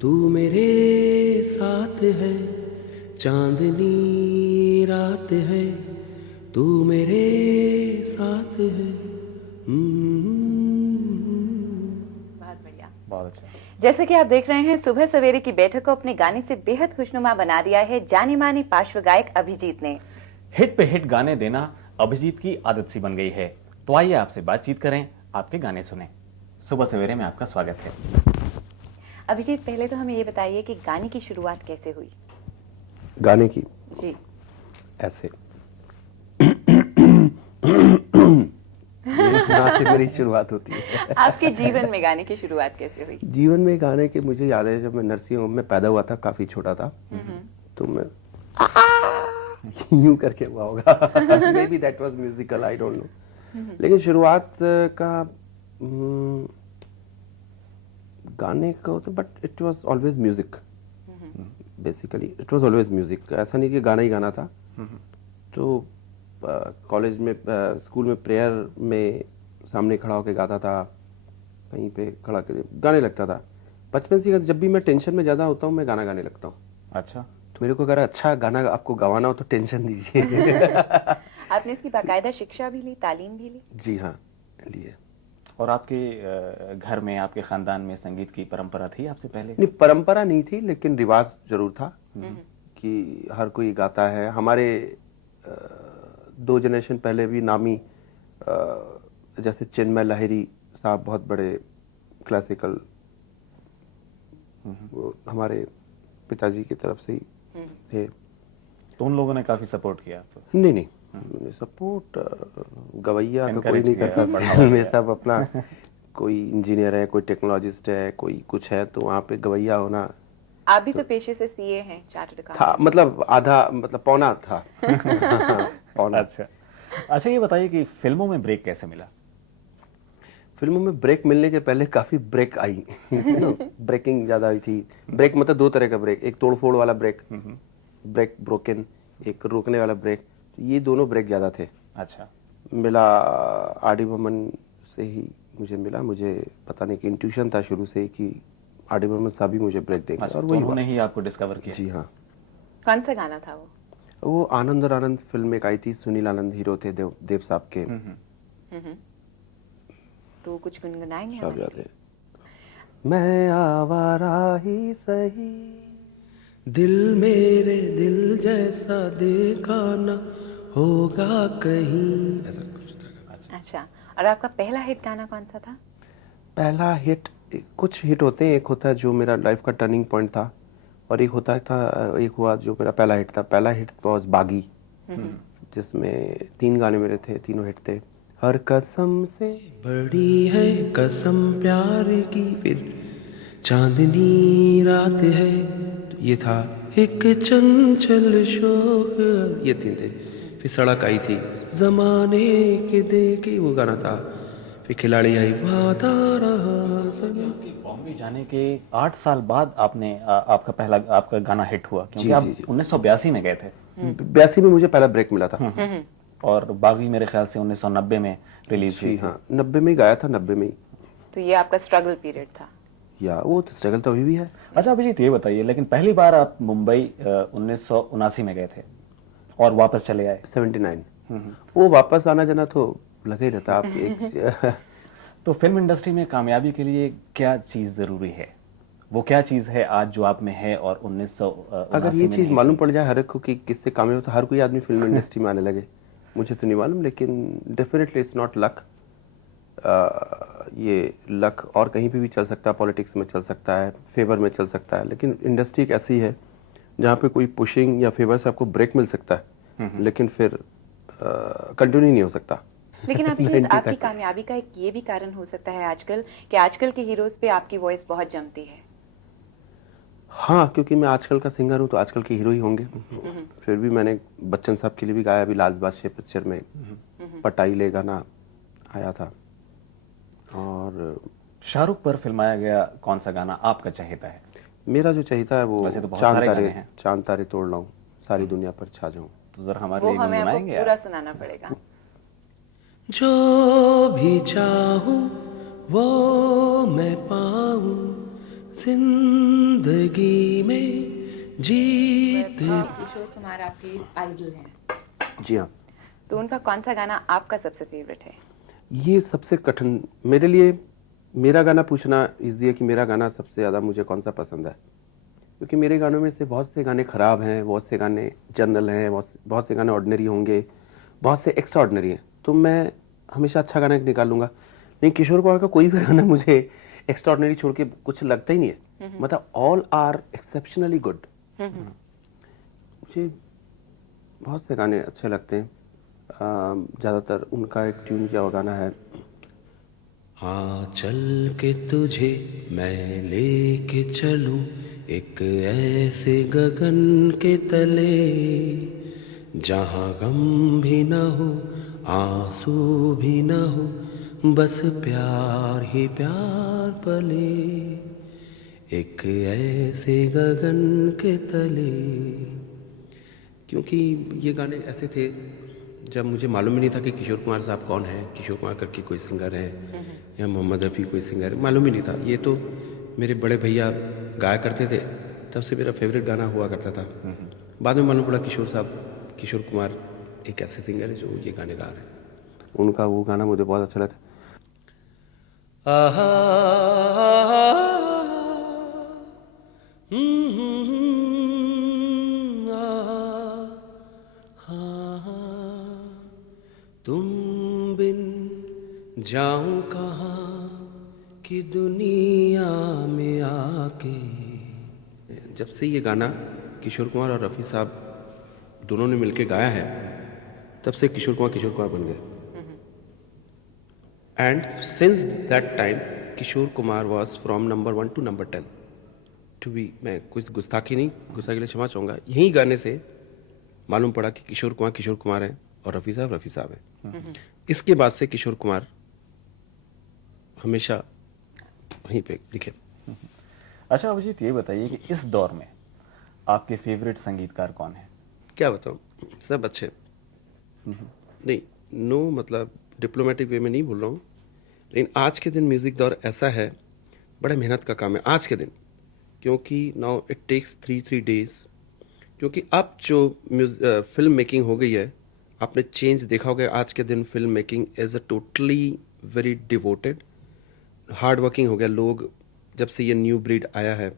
तू मेरे साथ है, चांदनी रात है, तू मेरे साथ है। बहुत बढ़िया। बहुत अच्छा। जैसे कि आप देख रहे हैं, सुबह सवेरे की बैठक को अपने गाने से बेहद खुशनुमा बना दिया है जाने माने पार्श्व गायक अभिजीत ने। हिट पे हिट गाने देना अभिजीत की आदत सी बन गई है। तो आइए आपसे बातचीत करें, आपके गाने सुने। सुबह सवेरे में आपका स्वागत है। अभिजीत, पहले तो हमें ये बताइए कि गाने की शुरुआत कैसे हुई? गाने की जी। ऐसे यहाँ से मेरी शुरुआत होती है। आपके जीवन में गाने की शुरुआत कैसे हुई? जीवन में गाने के मुझे याद है, जब मैं नर्सिंग होम में पैदा हुआ था, काफी छोटा था, तो मैं यूं करके हुआ होगा। May be that was musical, I don't know. लेकिन शुरुआत का गाने का तो, but it was always music. Basically it was always music. ऐसा नहीं कि गाना ही गाना था। तो कॉलेज में, स्कूल में प्रेयर में सामने खड़ा होकर गाता था, कहीं पे खड़ा कर गाने लगता था। बचपन से जब भी मैं टेंशन में ज्यादा होता हूँ, मैं गाना गाने लगता हूँ। अच्छा। तो मेरे को अगर अच्छा गाना आपको गवाना हो तो टेंशन दीजिए। आपने इसकी बाकायदा शिक्षा भी ली, तालीम भी ली? जी हाँ, लिए। और आपके घर में, आपके खानदान में संगीत की परंपरा थी आपसे पहले? नहीं, परंपरा नहीं थी, लेकिन रिवाज जरूर था कि हर कोई गाता है। हमारे 2 जनरेशन पहले भी नामी, जैसे चिन्मय लाहिरी साहब, बहुत बड़े क्लासिकल, वो हमारे पिताजी की तरफ से ही थे। तो उन लोगों ने काफी सपोर्ट किया आपको? नहीं, सपोर्ट गवैया का कोई नहीं किया, करता। में सब अपना, कोई इंजीनियर है, कोई टेक्नोलॉजिस्ट है, कोई कुछ है, तो वहाँ पे गवैया होना। आप भी तो पेशे से सीए हैं, चार्टर्ड था, अकाउंटेंट। मतलब आधा, मतलब पौना था। पौना। अच्छा, ये बताइए कि फिल्मों में ब्रेक कैसे मिला? फिल्मों में ब्रेक मिलने के पहले काफी ब्रेक आई। ब्रेकिंग ज्यादा हुई थी। ब्रेक मतलब 2 तरह का ब्रेक, एक तोड़फोड़ वाला ब्रेक, ब्रेक ब्रोकन, एक रोकने वाला ब्रेक। ये दोनों ब्रेक ज्यादा थे। अच्छा। मिला आर डी बर्मन से ही मुझे मिला। मुझे पता नहीं कि इंट्यूशन था शुरू से ही कि आर डी बर्मन साहब ही मुझे ब्रेक देंगे। अच्छा, और तो वही उन्होंने ही आपको डिस्कवर किया? जी हाँ। कौन सा गाना था वो? वो आनंद और आनंद फिल्म एक आई थी, सुनील आनंद हीरो थे, देव साहब के। तो कुछ गुनगुनाएंगे सब हमारे याद लिए? है। मैं आवारा ही सही, दिल मेरे दिल जैसा देखा न होगा कहीं, ऐसा कुछ था। अच्छा, और आपका पहला हिट गाना कौन सा था? पहला हिट, कुछ हिट होते हैं। एक होता है जो मेरा लाइफ का टर्निंग पॉइंट था, और एक होता था, एक हुआ जो मेरा पहला हिट था। पहला हिट वाज बागी, जिसमें 3 गाने मेरे थे, तीनों हिट थे। हर कसम से बड़ी है कसम प्यार की, फिर चांदनी रात है, तो ये था, एक चंचल शोक, ये 3 थे। फिर सड़क आई थी, जमाने के देखे, वो गाना था। फिर खिलाड़ी आई, वादा रहा सनम। बॉम्बे जाने के 8 साल बाद आपका पहला गाना हिट हुआ, क्योंकि जी, आप जी, जी। 1982 में गए थे। 82 में मुझे पहला ब्रेक मिला था। और बागी मेरे ख्याल से 1990 में रिलीज हुई जी थी। हाँ, 90 में ही गाया था, 90 में ही। तो ये आपका स्ट्रगल पीरियड था? या वो तो स्ट्रगल तो अभी भी है। अच्छा अभिजीत, ये बताइए, लेकिन पहली बार आप मुंबई 1979 में गए थे और वापस चले आए। 79। वो वापस आना जाना तो लगे ही रहता आपकी। तो फिल्म इंडस्ट्री में कामयाबी के लिए क्या चीज जरूरी है? वो क्या चीज है आज जो आप में है और 1979 अगर ये में चीज नहीं मालूम थी? पड़ जाए हर एक को कि किससे कामयाब होता, हर कोई आदमी फिल्म इंडस्ट्री में आने लगे। मुझे तो नहीं मालूम, लेकिन डेफिनेटली इट्स नॉट लक। ये लक और कहीं पे भी चल सकता है, पॉलिटिक्स में चल सकता है, फेवर में चल सकता है, लेकिन इंडस्ट्री एक ऐसी है जहाँ पे कोई पुशिंग या फेवर से आपको ब्रेक मिल सकता है, लेकिन फिर कंटिन्यू नहीं हो सकता। लेकिन अभिजीत, 90 आपकी तक। कामयाबी का एक ये भी कारण हो सकता है आजकल कि आजकल के हीरोज पे आपकी वॉइस बहुत जमती है। हाँ, क्योंकि मैं आजकल का सिंगर हूँ, तो आजकल के हीरो ही होंगे। फिर भी मैंने बच्चन साहब के लिए भी गाया, अभी लाल बादशाह पिक्चर में पटाई ले गाना आया था। और शाहरुख पर फिल्माया गया कौन सा गाना आपका चहेता है? मेरा जो चाहिए है वो वैसे तो बहुत सारे गाने हैं। चांद तारे तोड़ लाऊं, सारी दुनिया पर छा जाऊं। तो जरा हमारे वो लिए हमें आपको गुनगुनाएंगे पूरा आप? सुनाना पड़ेगा। जो भी चाहूं वो मैं पाऊं, जिंदगी जिंदगी में जीत। किशोर कुमार आपके आइडल हैं, जी हाँ, तो उनका कौन सा गाना आपका सबसे फेवरेट है? ये सबसे कठिन मेरे लिए, मेरा गाना पूछना इजी है कि मेरा गाना सबसे ज़्यादा मुझे कौन सा पसंद है, क्योंकि मेरे गानों में से बहुत से गाने ख़राब हैं, बहुत से गाने जनरल हैं, बहुत से गाने ऑर्डिनरी होंगे, बहुत से एक्स्ट्रा ऑर्डिनरी हैं, तो मैं हमेशा अच्छा गाना निकालूंगा। लेकिन किशोर कुमार का कोई भी गाना मुझे एक्स्ट्रा ऑर्डिनरी छोड़ के कुछ लगता ही नहीं है, मतलब ऑल आर एक्सेप्शनली गुड। मुझे बहुत से गाने अच्छे लगते हैं। ज़्यादातर उनका एक ट्यून किया हुआ गाना है, आ चल के तुझे मैं लेके चलूं एक ऐसे गगन के तले, जहाँ गम भी न हो आंसू भी न हो, बस प्यार ही प्यार पले, एक ऐसे गगन के तले। क्योंकि ये गाने ऐसे थे जब मुझे मालूम ही नहीं था कि किशोर कुमार साहब कौन है, किशोर कुमार करके कोई सिंगर है या मोहम्मद रफ़ी कोई सिंगर है, मालूम ही नहीं था। ये तो मेरे बड़े भैया गाया करते थे, तब से मेरा फेवरेट गाना हुआ करता था। बाद में मालूम पड़ा किशोर कुमार एक ऐसे सिंगर है जो ये गाने गा रहे हैं। उनका वो गाना मुझे बहुत अच्छा लगता है। तुम बिन जाऊं कहाँ कि दुनिया में आके। जब से ये गाना किशोर कुमार और रफ़ी साहब दोनों ने मिलके गाया है, तब से किशोर कुमार बन गए। And since that time Kishore Kumar was from number 1 to number 10 to be. मैं कुछ गुस्ताखी के लिए क्षमा चाहूँगा। यही गाने से मालूम पड़ा कि किशोर कुमार हैं और रफ़ी साहब हैं। इसके बाद से किशोर कुमार हमेशा वहीं पे दिखे। अच्छा अभिजीत, ये बताइए कि इस दौर में आपके फेवरेट संगीतकार कौन है? क्या बताऊँ, सब अच्छे। नहीं, नो मतलब डिप्लोमेटिक वे में नहीं बोल रहा हूँ, लेकिन आज के दिन म्यूज़िक दौर ऐसा है, बड़ा मेहनत का काम है आज के दिन, क्योंकि नाउ इट टेक्स 3 डेज। क्योंकि अब जो फिल्म मेकिंग हो गई है, आपने चेंज देखा होगा। आज के दिन film making is a totally very devoted, hard working हो गया लोग। जब से ये न्यू ब्रीड आया है,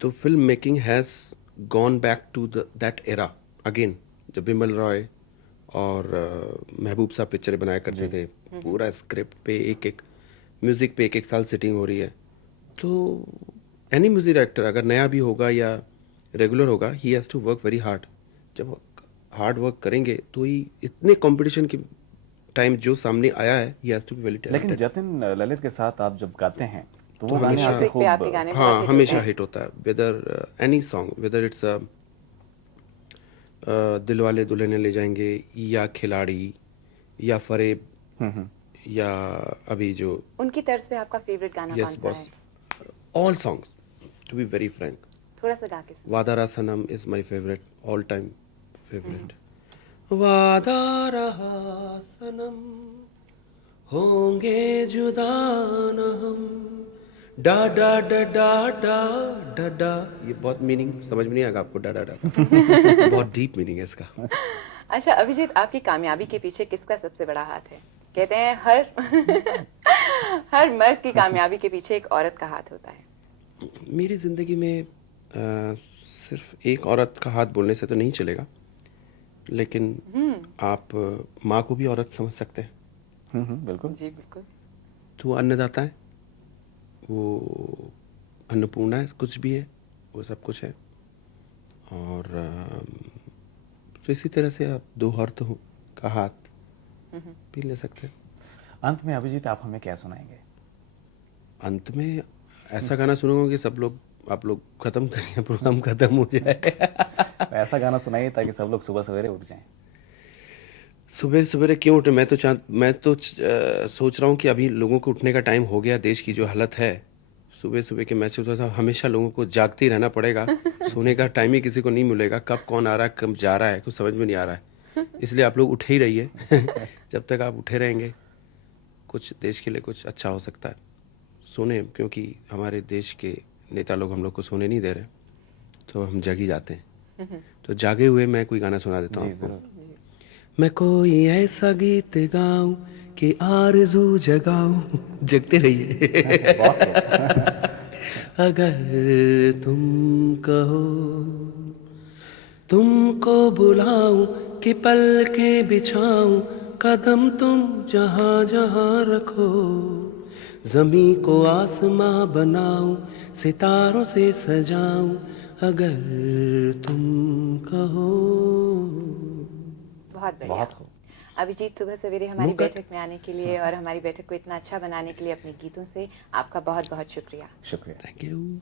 तो film making has gone back to that era again, जब बिमल रॉय और महबूब साहब पिक्चरें बनाया करते थे। पूरा स्क्रिप्ट पे एक म्यूज़िक पे एक साल सिटिंग हो रही है। तो एनी म्यूज़िक डायरेक्टर अगर नया भी होगा या रेगुलर होगा, he has to work very hard. जब हार्ड वर्क करेंगे तो ही इतने कंपटीशन के टाइम जो सामने आया है, he has to be very talented. लेकिन जतिन ललित के साथ आप जब गाते हैं तो वो तो गाने हमेशा- आपसे म्यूजिक पे आपके खूब गाने बहुत हाँ, हिट होते हमेशा हैं। हिट होता है। Whether any song, whether it's दिल वाले दुल्हनिया ले जाएंगे या खिलाड़ी या फरेब या अभी जो उनकी तर्ज पे आपका फेवरेट गाना यस कौन सा बॉस, है? All songs to be very frank. थोड़ा सा गा के सुनाइए। Vaada Raha Sanam is my favourite, all time favourite. Vaada Raha सनम होंगे जुदा न हम, डा डा डा डा डा डा डा। ये बहुत मीनिंग समझ में नहीं आएगा आपको, डा डा डा बहुत डीप मीनिंग है इसका। अच्छा अभिजीत, आपकी कामयाबी के पीछे किसका सबसे बड़ा हाथ है? कहते हैं हर मर्द की कामयाबी के पीछे एक औरत का हाथ होता है। मेरी ज़िंदगी में सिर्फ एक औरत का हाथ बोलने से तो नहीं चलेगा, लेकिन आप माँ को भी औरत समझ सकते हैं। बिल्कुल। जी बिल्कुल। तो वो अन्नदाता है, वो अन्नपूर्णा है, कुछ भी है, वो सब कुछ है। और तो इसी तरह से आप दो औरतों का हाथ भी ले सकते हैं। अंत में अभिजीत आप हमें क्या सुनाएंगे? अंत में ऐसा गाना सुनूंगा कि आप लोग खत्म करेंगे, प्रोग्राम खत्म हो जाए। ऐसा गाना सुनाइए ताकि सब लोग सुबह सवेरे उठ जाएं। सुबह सवेरे क्यों उठे? मैं तो सोच रहा हूँ कि अभी लोगों को उठने का टाइम हो गया। देश की जो हालत है, सुबह सुबह के मैसेज होता था, हमेशा लोगों को जागते ही रहना पड़ेगा। सोने का टाइम ही किसी को नहीं मिलेगा। कब कौन आ रहा है, कब जा रहा है, कुछ समझ में नहीं आ रहा है। इसलिए आप लोग उठे ही रहिए। जब तक आप उठे रहेंगे, कुछ देश के लिए कुछ अच्छा हो सकता है। सुने, क्योंकि हमारे देश के नेता लोग हम लोग को सोने नहीं दे रहे, तो हम जग ही जाते हैं। तो जागे हुए मैं कोई गाना सुना देता हूँ आपको। मैं कोई ऐसा गीत गाऊं कि आरज़ू जगाऊं, जगते रहिए। अगर तुम कहो तुमको बुलाऊं कि पलकें बिछाऊं, कदम तुम जहां जहां रखो, जमी को आसमां बनाऊं, सितारों से सजाऊं, अगर तुम कहो। बहुत बढ़िया। बहुत खूब। अभिजीत, सुबह सवेरे हमारी मुकट। बैठक में आने के लिए और हमारी बैठक को इतना अच्छा बनाने के लिए अपने गीतों से आपका बहुत बहुत शुक्रिया। शुक्रिया। Thank you.